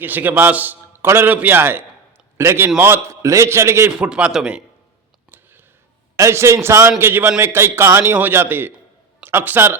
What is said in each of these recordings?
किसी के पास करोड़ रुपया है लेकिन मौत ले चली गई फुटपाथों में। ऐसे इंसान के जीवन में कई कहानी हो जाती। अक्सर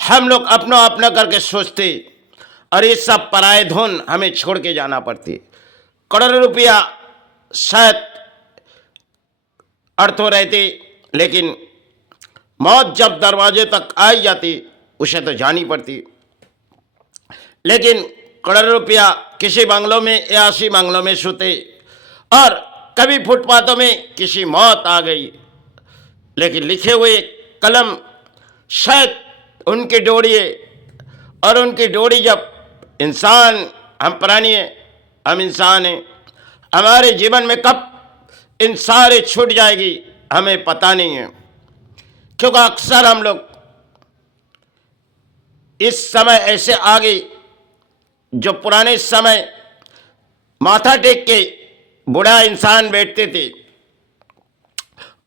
हम लोग अपना अपना करके सोचते और ये सब पराए धुन हमें छोड़ के जाना पड़ती। करोड़ रुपया शायद अर्थों रहती, लेकिन मौत जब दरवाजे तक आई जाती उसे तो जानी पड़ती। लेकिन करोड़ रुपया किसी बंगलों में या ऐसी बंगलों में सोते और कभी फुटपाथों में किसी मौत आ गई, लेकिन लिखे हुए कलम शायद उनकी डोरी है। और उनकी डोरी जब इंसान, हम प्राणी हैं, हम इंसान हैं, हमारे जीवन में कब इन सारे छूट जाएगी हमें पता नहीं है। क्योंकि अक्सर हम लोग इस समय ऐसे आ गई, जो पुराने समय माथा टेक के बूढ़ा इंसान बैठते थे,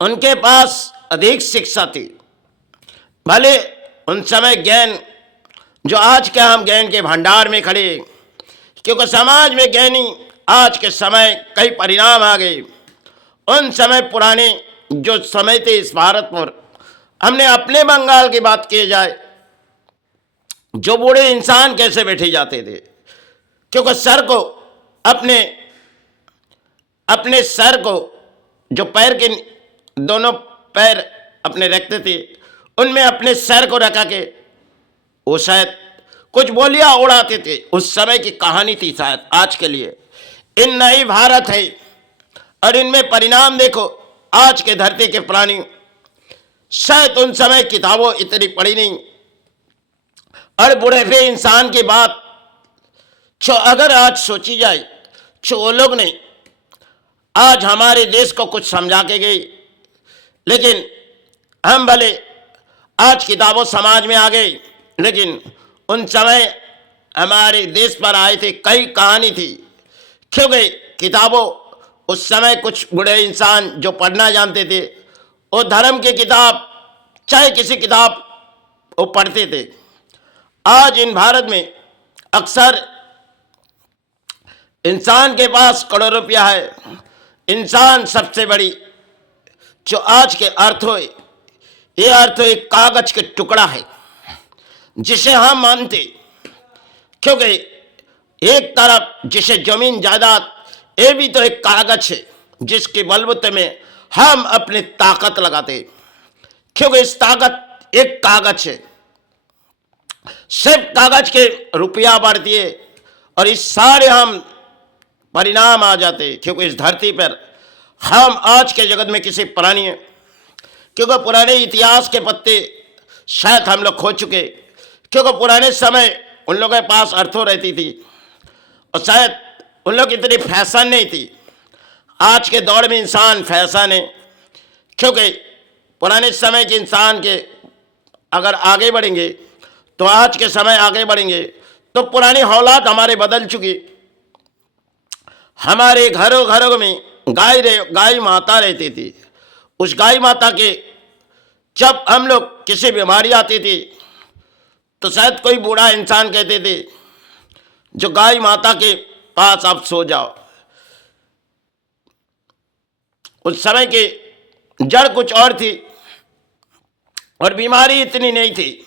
उनके पास अधिक शिक्षा थी। भले उन समय ज्ञान जो आज के हम ज्ञान के भंडार में खड़े, क्योंकि समाज में ज्ञानी आज के समय कई परिणाम आ गए। उन समय पुराने जो समय थे इस भारत पर, हमने अपने बंगाल की बात की जाए, जो बूढ़े इंसान कैसे बैठे जाते थे, क्योंकि सर को अपने सर को जो पैर के दोनों पैर अपने रखते थे, उनमें अपने सर को रखा के वो शायद कुछ बोलियां उड़ाते थे। उस समय की कहानी थी शायद आज के लिए। इन नई भारत है और इनमें परिणाम देखो। आज के धरती के प्राणी शायद उन समय किताबों इतनी पढ़ी नहीं, और बुढ़े इंसान की बात जो अगर आज सोची जाए, जो वो लोग नहीं आज हमारे देश को कुछ समझा के गई, लेकिन हम भले आज किताबों समाज में आ गए, लेकिन उन समय हमारे देश पर आए थे कई कहानी थी। क्योंकि किताबों उस समय कुछ बूढ़े इंसान जो पढ़ना जानते थे, वो धर्म की किताब चाहे किसी किताब वो पढ़ते थे। आज इन भारत में अक्सर इंसान के पास करोड़ रुपया है, इंसान सबसे बड़ी जो आज के अर्थ हो, ये अर्थ एक कागज के टुकड़ा है जिसे हम मानते। क्योंकि एक तरफ जिसे जमीन जायदाद, ये भी तो एक कागज है जिसके बलबूते में हम अपनी ताकत लगाते। क्योंकि इस ताकत एक कागज है, सिर्फ कागज के रुपया बढ़ती है और इस सारे हम परिणाम आ जाते। क्योंकि इस धरती पर हम आज के जगत में किसी पुरानी है, क्योंकि पुराने इतिहास के पत्ते शायद हम लोग खो चुके। क्योंकि पुराने समय उन लोगों के पास अर्थों रहती थी और शायद उन लोग इतनी फैशन नहीं थी। आज के दौर में इंसान फैशन है, क्योंकि पुराने समय के इंसान के अगर आगे बढ़ेंगे तो आज के समय आगे बढ़ेंगे, तो पुरानी औलाद हमारे बदल चुकी। हमारे घरों घरों में गाय माता रहती थी। उस गाय माता के जब हम लोग किसी बीमारी आती थी तो शायद कोई बूढ़ा इंसान कहते थे जो गाय माता के पास आप सो जाओ। उस समय की जड़ कुछ और थी और बीमारी इतनी नहीं थी।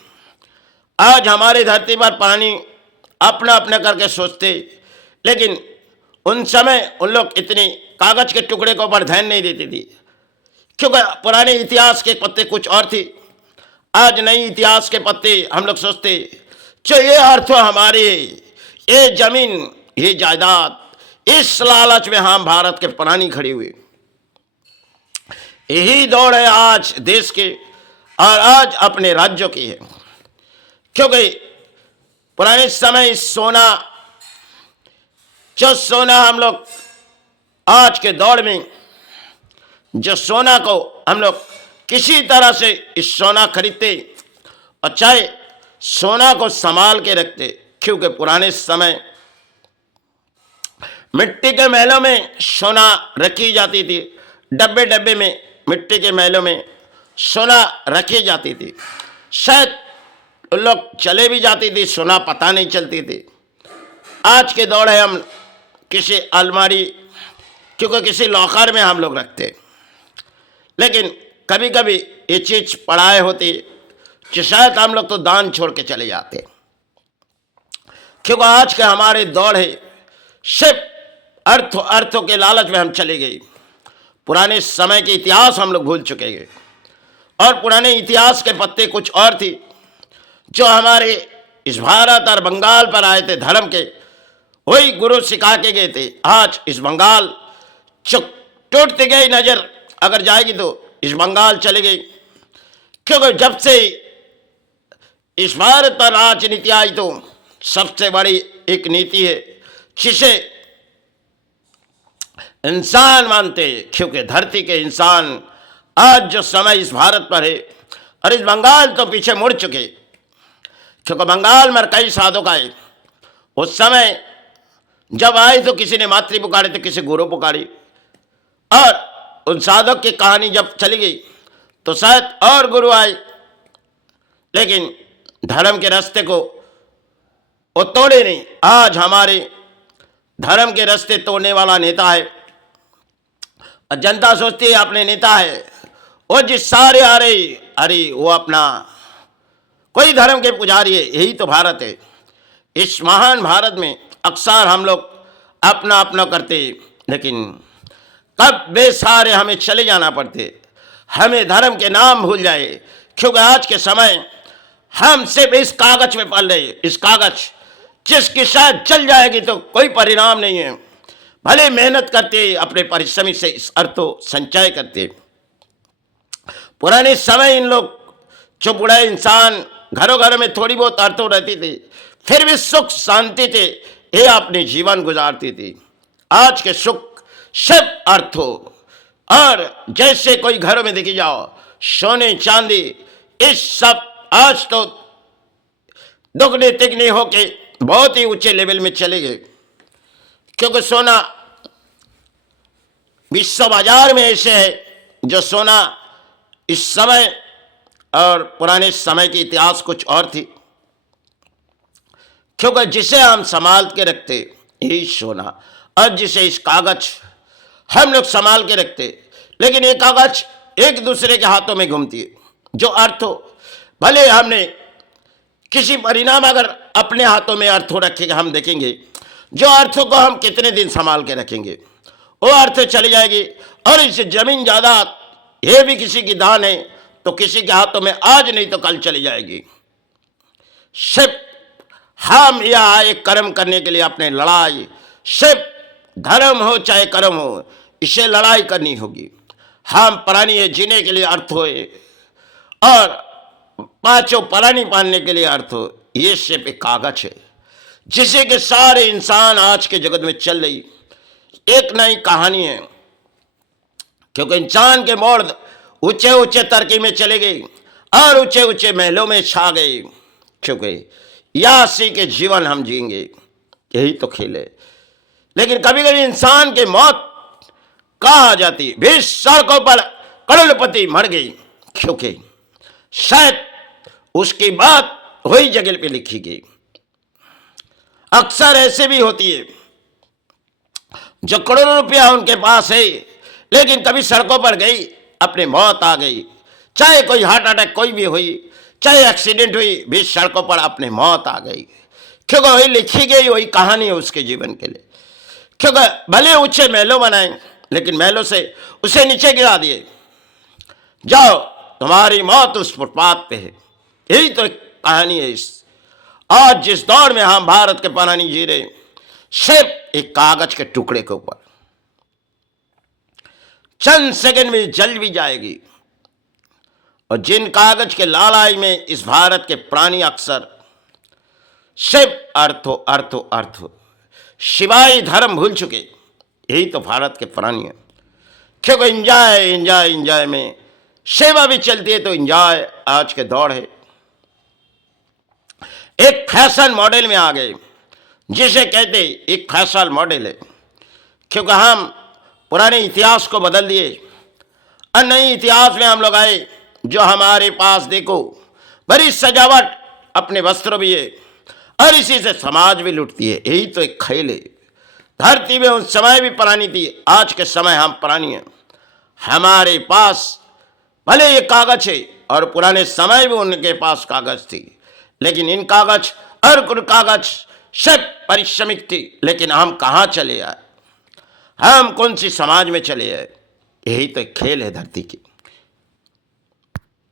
आज हमारे धरती पर पानी अपना अपना करके सोचते, लेकिन उन समय उन लोग इतनी कागज के टुकड़े के ऊपर ध्यान नहीं देती थी। क्योंकि पुराने इतिहास के पत्ते कुछ और थी, आज नई इतिहास के पत्ते हम लोग सोचते जो ये अर्थ हमारे, ये जमीन, ये जायदाद, इस लालच में हम भारत के प्राणी खड़े हुए। यही दौड़ है आज देश के और आज अपने राज्यों की है। क्योंकि पुराने समय इस सोना, जो सोना हम लोग आज के दौर में, जो सोना को हम लोग किसी तरह से इस सोना खरीदते और चाहे सोना को संभाल के रखते। क्योंकि पुराने समय मिट्टी के महलों में सोना रखी जाती थी, डब्बे डब्बे में मिट्टी के महलों में सोना रखी जाती थी। शायद लोग चले भी जाते थे, सोना पता नहीं चलती थी। आज के दौर है हम किसी अलमारी, क्योंकि किसी लॉकर में हम लोग रखते, लेकिन कभी कभी ये चीज पढ़ाए होती कि शायद हम लोग तो दान छोड़ के चले जाते, क्योंकि आज के हमारे दौड़ है सिर्फ अर्थों के लालच में हम चले गए। पुराने समय के इतिहास हम लोग भूल चुके हैं, और पुराने इतिहास के पत्ते कुछ और थी जो हमारे इस भारत और बंगाल पर आए थे धर्म के, वही गुरु सिखा के गए थे। आज इस बंगाल टूटती गई नजर अगर जाएगी तो इस बंगाल चले गई, क्योंकि जब से इस भारत पर राजनीति आई तो सबसे बड़ी एक नीति है जिसे इंसान मानते, क्योंकि धरती के इंसान आज जो समय इस भारत पर है, और इस बंगाल तो पीछे मुड़ चुके, क्योंकि बंगाल में कई साधक आए। उस समय जब आए तो किसी ने मातृ पुकारे तो किसी गुरु पुकारी, और उन साधक की कहानी जब चली गई तो शायद और गुरु आए, लेकिन धर्म के रास्ते को वो तोड़े नहीं। आज हमारे धर्म के रास्ते तोड़ने वाला नेता है, और जनता सोचती है अपने नेता है, वो जिस सारे आ रही, अरे वो अपना कोई धर्म के पुजारी है। यही तो भारत है। इस महान भारत में अक्सर हम लोग अपना अपना करते, लेकिन कब बेसहारे हमें चले जाना पड़ते, हमें धर्म के नाम भूल जाए, क्योंकि आज के समय हम सिर्फ इस कागज में पल रहे, इस कागज जिसकी शायद चल जाएगी तो कोई परिणाम नहीं है। भले मेहनत करते, अपने परिश्रमी से इस अर्थों संचय करते। पुराने समय इन लोग जो बूढ़े इंसान घरों घरों में थोड़ी बहुत अर्थों रहती थी, फिर भी सुख शांति थे, ये अपने जीवन गुजारती थी। आज के सुख सिर्फ अर्थों, और जैसे कोई घरों में देखी जाओ सोने चांदी, इस सब आज तो दुगने तिगने होके बहुत ही ऊंचे लेवल में चले गए, क्योंकि सोना विश्व बाजार में ऐसे है जो सोना इस समय और पुराने समय के इतिहास कुछ और थी, क्योंकि जिसे हम संभाल के रखते यही सोना, और जिसे इस कागज हम लोग संभाल के रखते, लेकिन ये कागज एक दूसरे के हाथों में घूमती है। जो अर्थ हो, भले हमने किसी परिणाम अगर अपने हाथों में अर्थों रखेगा, हम देखेंगे जो अर्थों को हम कितने दिन संभाल के रखेंगे, वो अर्थ चली जाएगी। और इस जमीन जायदाद ये भी किसी की दान है तो किसी के हाथों में आज नहीं तो कल चली जाएगी। सिर्फ हम यह एक कर्म करने के लिए अपने लड़ाई, सिर्फ धर्म हो चाहे कर्म हो, इसे लड़ाई करनी होगी। हम प्राणी है जीने के लिए अर्थ होए, और पांचों प्राणी पालने के लिए अर्थ हो, ये सिर्फ एक कागज है जिसे के सारे इंसान आज के जगत में चल रही एक नई कहानी है, क्योंकि इंसान के मोड़ ऊंचे ऊंचे तरक्की में चले गए और ऊंचे ऊंचे महलों में छा गए, क्योंकि यासी के जीवन हम जिएंगे, यही तो खेल है। लेकिन कभी कभी इंसान की मौत कहाँ आ जाती है, 20 सड़कों पर करोड़पति मर गई, क्योंकि शायद उसकी बात वही जगह पे लिखी गई। अक्सर ऐसे भी होती है जो करोड़ों रुपया उनके पास है, लेकिन कभी सड़कों पर गई, अपनी मौत आ गई, चाहे कोई हार्ट अटैक कोई भी हुई, चाहे एक्सीडेंट हुई, 20 सड़कों पर अपनी मौत आ गई, क्योंकि वही लिखी गई, वही कहानी है उसके जीवन के लिए। क्योंकि भले ऊंचे महलों बनाए, लेकिन महलों से उसे नीचे गिरा दिए, जाओ तुम्हारी मौत उस फुटपाथ पे है। यही तो एक कहानी है। इस आज जिस दौर में हम भारत के प्राणी जी रहे, सिर्फ एक कागज के टुकड़े के ऊपर चंद सेकंड में जल भी जाएगी, और जिन कागज के लालाई में इस भारत के प्राणी अक्सर सिर्फ अर्थो अर्थो अर्थो सिवाय धर्म भूल चुके, यही तो भारत के प्राणी है। क्योंकि इंजॉय इंजॉय इंजॉय में सेवा भी चलती है, तो इंजॉय आज के दौर है। एक फैशन मॉडल में आ गए, जिसे कहते एक फैशन मॉडल है, क्योंकि हम पुराने इतिहास को बदल दिए और नए इतिहास में हम लोग आए। जो हमारे पास देखो बड़ी सजावट अपने वस्त्रों भी है, और इसी से समाज भी लुटती है। यही तो एक खेल है। धरती में उस समय भी पुरानी थी, आज के समय हम पुरानी हैं। हमारे पास भले ये कागज है और पुराने समय में उनके पास कागज थी, लेकिन इन कागज और कुछ कागज सब परिश्रमिक थी। लेकिन हम कहाँ चले आए, हम कौन सी समाज में चले आए। यही तो एक खेल है धरती की।